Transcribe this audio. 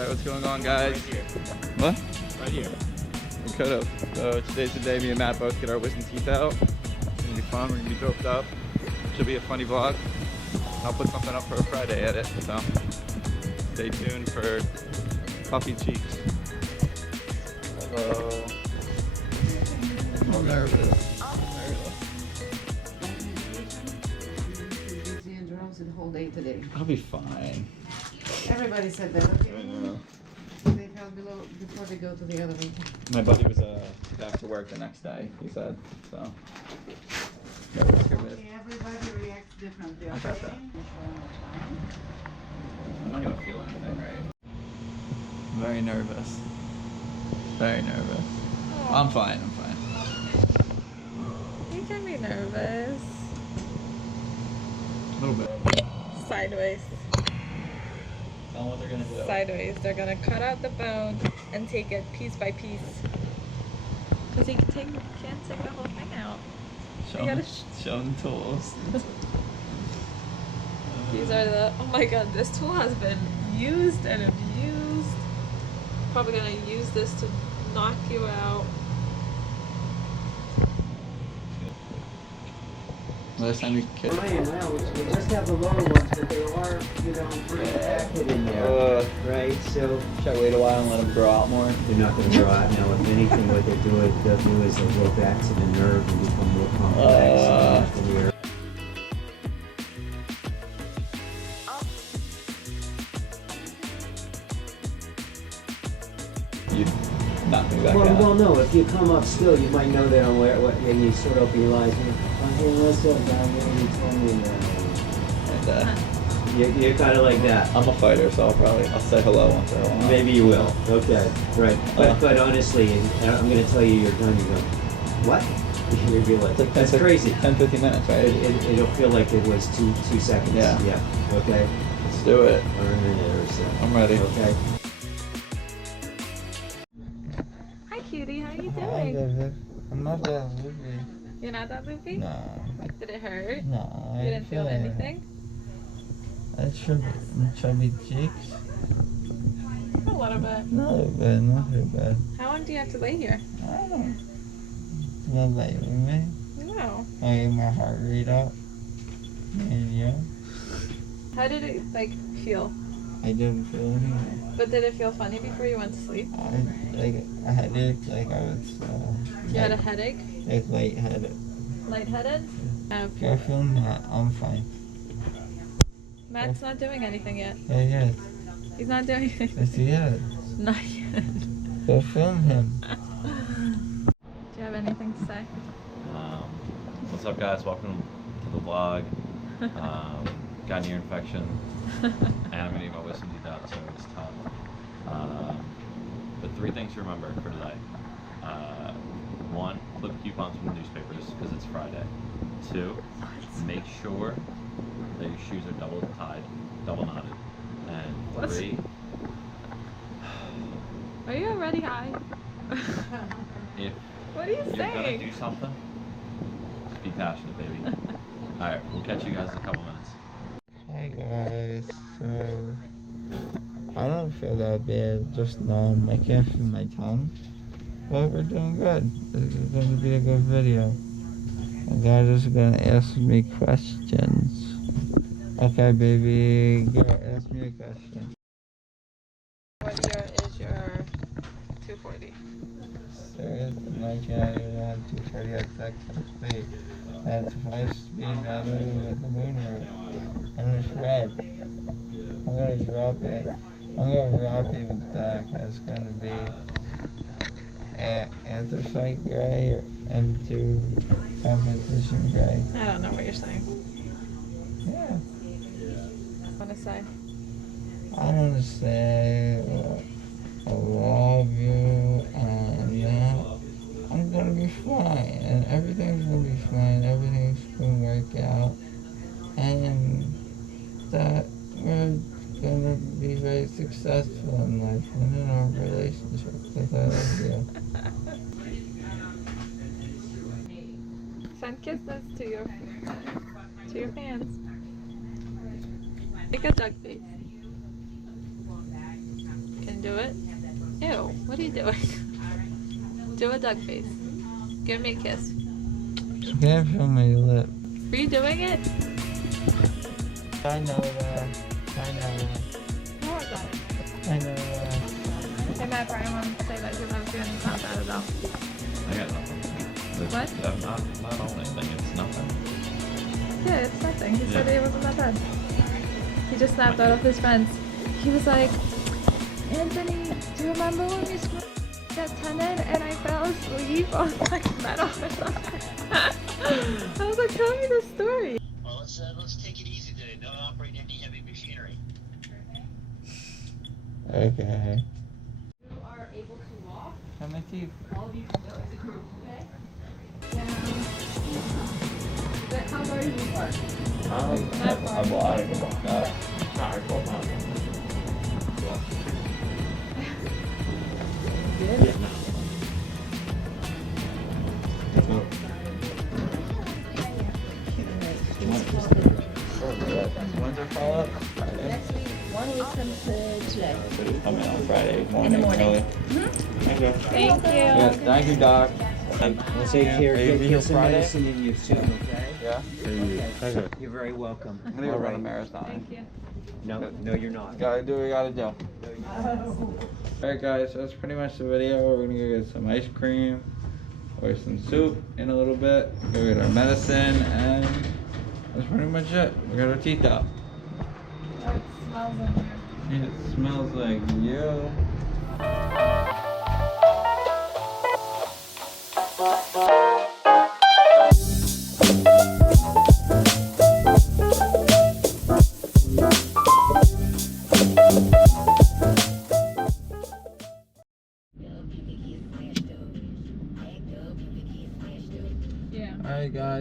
Alright, what's going on, guys? Right here. What? Right here. We could have. So today's the day me and Matt both get our wisdom teeth out. It's gonna be fun. We're gonna be doped up. Should be a funny vlog. I'll put something up for a Friday edit. So stay tuned for puffy cheeks. Hello. I'm nervous. The whole day today. I'll be fine. Everybody said that. Okay. I know. They fell below before they go to the elevator. My buddy was back to work the next day, he said. So. Yeah, Okay, everybody reacts differently. I got that. I'm not even feeling anything right. Very nervous. Very nervous. I'm fine, I'm fine. You can be nervous. A little bit. Sideways. Tell them what they're gonna do. Sideways. They're gonna cut out the bone and take it piece by piece. Because you can't take the whole thing out. Show them the tools. These are the, oh my god, this tool has been used and abused. Probably gonna use this to knock you out. Last time we kidded. Bryan, well, we just have the lower ones, but they are, pretty active in there, right? So Should I wait a while and let them grow out more? they're not going to grow out now. If anything, what they'll do is they'll go back to the nerve and become more complex after the nerve. You knock me back out. Well, no. If you come up still, you might know that and you sort of realize, hey, what's up, guy? You told me that. And, You're kind of like that. I'm a fighter, so I'll say hello once in a while. Maybe you will. Okay, right. But honestly, and I'm going to tell you your time. You go, what? You'll be like, that's crazy. 10-15 minutes, right? It'll feel like it was two seconds. Yeah. Yeah. Okay. Let's do it. Or a minute or so. I'm ready. Okay. Hi cutie, how are you doing? I'm not that loopy. You're not that loopy? No. Did it hurt? No. You didn't feel anything? I chubby cheeks. A little bit. No, but not too bad. How long do you have to lay here? I don't know. Feel like with me. No. I get my heart rate up. And yeah, How did it feel? I didn't feel anything. But did it feel funny before you went to sleep? I had it like I was. You had a headache? Like lightheaded. Lightheaded? I feel that I'm fine. Matt's not doing anything yet. Yeah, yes. He's not doing anything. Yes, he is. Not yet. Go film him. Do you have anything to say? What's up, guys? Welcome to the vlog. Got an ear infection, and I'm gonna eat my wisdom teeth out, so it's tough. But 3 things to remember for today. 1, clip coupons from the newspapers because it's Friday. 2, make sure that your shoes are double tied, double knotted. And 3, Are you already high? if What are you you're gonna saying? do something, just be passionate, baby. Alright, we'll catch you guys in a couple minutes. Hi guys, so I don't feel that bad, just numb. I can't feel my tongue, but we're doing good. This is going to be a good video. And God is going to ask me questions. Okay, baby, go ask me a question. What year is your 240? Serious? 1991, 230 at Texas State. That's 5-speed manual with the moon roof. And it's red. I'm gonna drop it. I'm gonna drop it back. It's gonna be anthracite gray or M2 composition gray. I don't know what you're saying. Yeah. Want to say? I want to say I love you and I'm gonna be fine and everything's gonna be fine. Everything's gonna work out and that we're gonna be very successful in life and in our relationship because I love you. Send kisses to your fans. Make a duck face. Can Bryan, do it. Ew, what are you doing? Do a duck face. Give me a kiss. You can't feel my lip. Are you doing it? I know that. I know that. No, I got it. I know that. Hey Matt, Bryan wanted to say that he loves you and it's not bad at all. I got nothing. It's, What? I'm not on anything. It's nothing. Yeah, it's nothing. He said Yeah. it wasn't that bad. He just snapped out of his friends. He was like, Anthony, do you remember when we smoked that tenant and I fell asleep on like metal or something? I was like, tell me the story. Well, let's take it easy today. Don't operate any heavy machinery. Okay. You are able to walk. Have my teeth. All of you can go as a group, okay? How far did you park? I'm lying about that. Alright, go on. Good. When's our follow-up? Friday? Next week, 1 week from today. Coming on Friday morning. In the morning. Early. Thank you. Thank you. Yeah, thank you, Doc. Well, take care. Are you Get here some Friday? medicine in you soon, okay? Yeah? Okay. You're very welcome. I'm gonna go run a marathon. Thank you. No, you're not. Gotta do what we gotta do. Alright guys, so that's pretty much the video. We're gonna go get some ice cream or some soup in a little bit. Go get our medicine and that's pretty much it. We got our teeth out. Oh, it smells in here. It smells like you. Yeah. Alright guys,